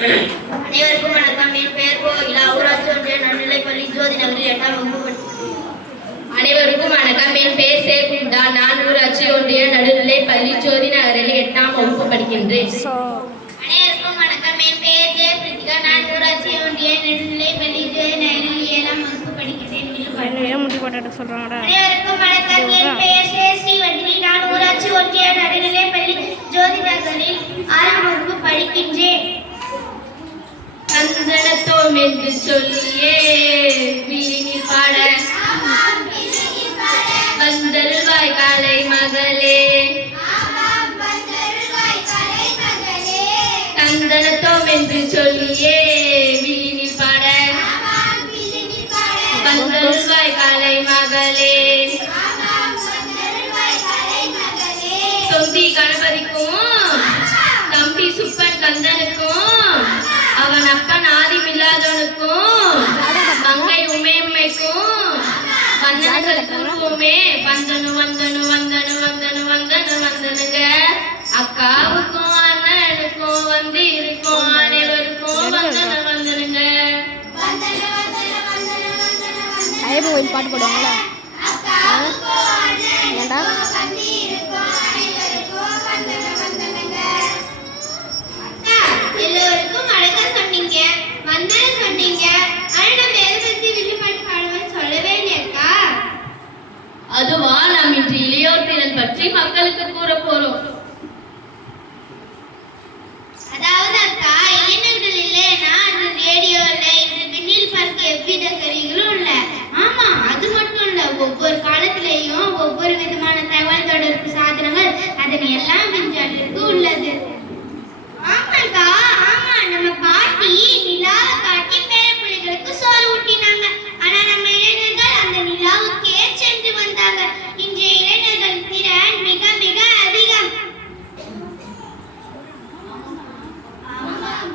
அனைவருக்கும் வணக்கம். என் பெயர் கோகிலா. ஊராட்சி ஒன்றிய நடுநிலைப்பள்ளி ஜோதி நகரில் 8ஆம் வகுப்பு. அனைவருக்கும் வணக்கம். என் பெயர் சேகுந்தா. நான் ஊராட்சி ஒன்றிய நடுநிலைப்பள்ளி ஜோதி நகரில் 8ஆம் வகுப்பு படிக்கின்றேன். அனைவருக்கும் வணக்கம். என் பெயர் ஜெய பிரித்திகா. நான் ஊராட்சி ஒன்றிய நடுநிலைப்பள்ளி ஜோதி நகரில் 7ஆம் வகுப்பு படிக்கின்றேன். அனைவருக்கும் வணக்கம். என் பெயர் ஸ்ரீவர்தினி. நான் ஊராட்சி ஒன்றிய நடுநிலைப்பள்ளி ஜோதி நகரில் 6ஆம் வகுப்பு படிக்கின்றேன். சந்தனத்தோம் என்று சொல்லியே வீணில் பாட வந்தருள்வாய் காலை மகளே. சந்தனத்தோம் என்று சொல்லியே வீணில் பாட வந்தருள்வாய் காலை மகளே. தொந்தி கணபதிக்கும் தம்பி சுப்பன் கந்தனுக்கும் அவன் அப்பன் ஆதிமில்லாதவனுக்கும் மங்கை உமையம்மைக்கும் வந்தனுங்களுக்குமே வந்தனு வந்தனு வந்தனு வந்தனு வந்தனு வந்தனுங்க. அக்காவுக்கும் அண்ணனுக்கும் வந்து இருக்கும் அனைவருக்கும் வந்தனு வந்தனுங்க. ஐயப்பன் கோயில் பாட்டு போடுவாங்களா? ஏண்டா எல்லோருக்கும் வணக்கம் சொன்னீங்க, வந்தனம் சொன்னீங்க. ஆனா நம்ம எதை பத்தி வில்லுப்பாட்டு பாடுவோம் சொல்லவே இல்லையக்கா. அதுவா நாம் இன்று இளையோர் திறன் பற்றி மக்களுக்கு கூற போறோம். அதாவது அக்கா, இளைஞர்கள் இல்லைன்னா அந்த ரேடியோ இல்லை, இந்த விண்ணில் பார்க்க எவ்வித கருவிகளும் இல்லை. ஆமா, அது மட்டும் இல்ல, ஒவ்வொரு காலத்திலேயும் ஒவ்வொரு விதமான தகவல் தொடர்பு சாதனங்கள் அதனை எல்லாம் விஞ்ஞானத்திற்கு உள்ளது. ஆமாக்கா, ஆமா, நம்ம பாட்டி நிலாவை காட்டி பேரப்பிள்ளைகளுக்கு சோறு ஊட்டினாங்க. ஆனா நம்ம இளைஞர்கள் அந்த நிலாவுக்கே சென்று வந்தாங்க. இன்றைய இளைஞர்கள் திறன் மிக மிக அதிகம்.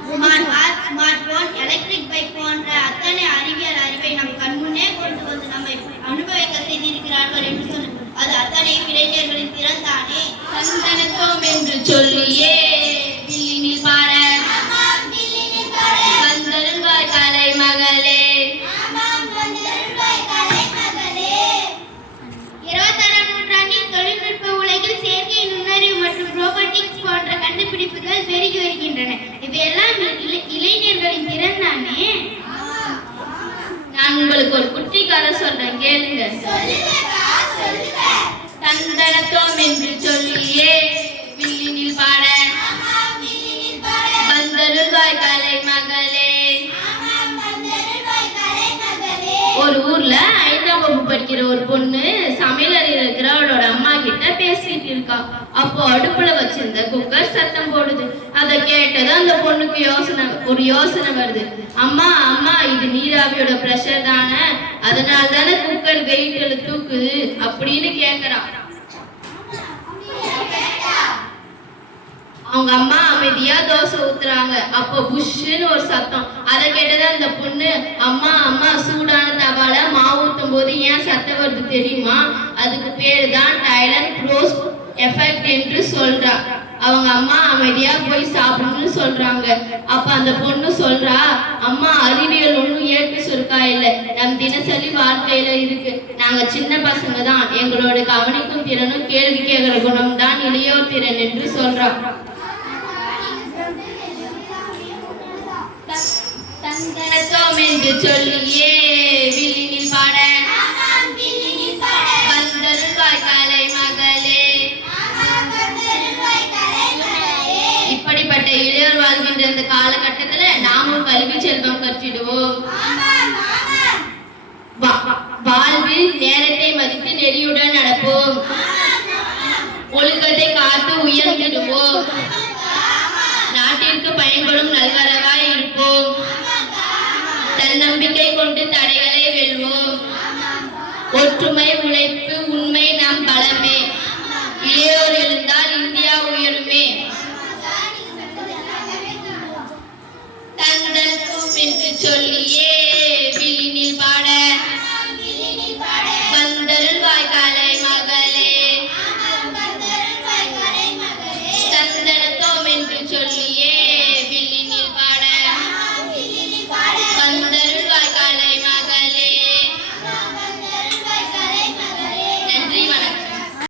Smart watch, smart phone, electric bike போன்ற அத்தனை அறிவியல் அறிவை நம் கண்முன்னே கொண்டு வந்து நம்மை அனுபவிக்க செய்திருக்கிறார்கள் என்று சொன்ன அது அத்தனையும் இளைஞர்களின் திறன் தானே. சந்தனத்தோம் என்று சொல்லியே பாட வந்தருள்வாய் காலை மகளே. 20ஆம் நூற்றாண்டின் தொழில்நுட்ப உலகில் செயற்கை நுண்ணறிவு மற்றும் ரோபோட்டிக்ஸ் போன்ற கண்டுபிடிப்புகள் பெருகி வருகின்றன. இவையெல்லாம் இளைஞர்களின் திறன் தானே. நான் உங்களுக்கு ஒரு குட்டி கதை சொல்றேன், கேளுங்க. சந்தனத்தோம் என்று சொல்லியே வில்லினில் பாட வந்தருள்வாய் காலை மகளே. ஒரு ஊர்ல 5ஆம் வகுப்பு படிக்கிற ஒரு பொண்ணு சமையலறையில் இருக்கிற அவளோட அம்மா கிட்ட பேசிட்டு இருக்கா. அப்போ அடுப்புல வச்சிருந்த குக்கர் சத்தம் போடுது. அதை கேட்டது அந்த பொண்ணுக்கு யோசனை வருது. அம்மா அம்மா, இது நீராவியோட பிரஷர் தானே, அதனால தானே குக்கர் வெயிட்ல தூக்குது அப்படின்னு கேக்குறா. அவங்க அம்மா அமைதியா தோசை ஊத்துறாங்க. அப்போ புஷ்ன்னு ஒரு சத்தம். அதை கேட்டது அந்த பொண்ணு, அம்மா அம்மா, சூடான தவால மாவு ஊற்றும் போது ஏன் சத்தம் வருது தெரியுமா? அதுக்கு பேரு தான் டைலண்ட் ரோஸ் எஃபெக்ட் என்று சொல்றா. அவங்க அம்மா அமைதியா போய் சாப்பிடுன்னு சொல்றாங்க. அப்ப அந்த பொண்ணு சொல்றா, அம்மா, அறிவியல் ஒன்றும் ஏற்று சொற்கா இல்லை, நம் தினசரி வாழ்க்கையில இருக்கு. நாங்க சின்ன பசங்க தான், எங்களோட கவனிக்கும் திறனும் கேள்வி கேட்கிற குணம் தான் இளையோர் திறன் என்று சொல்றா. சந்தனத்தோம் என்று சொல்லியே வில்லினில் பாட வந்தருள்வாய் காலை மகளே. இப்படிப்பட்ட இளையோர் வாழ்கின்ற இந்த காலகட்டத்துல நாமும் கல்வி செல்வம் கற்றிடுவோம். வாழ்வில் நேரத்தை மதித்து நெறியுடன் நடப்போம். ஒழுக்கத்தை காத்து உயர்ந்திடுவோம். நாட்டிற்கு பயன்படும் நல்வரவாய் இருப்போம். தன்னம்பிக்கை கொண்டு தடைகளை வெல்வோம். ஒற்றுமை, உழைப்பு, உண்மை நாம்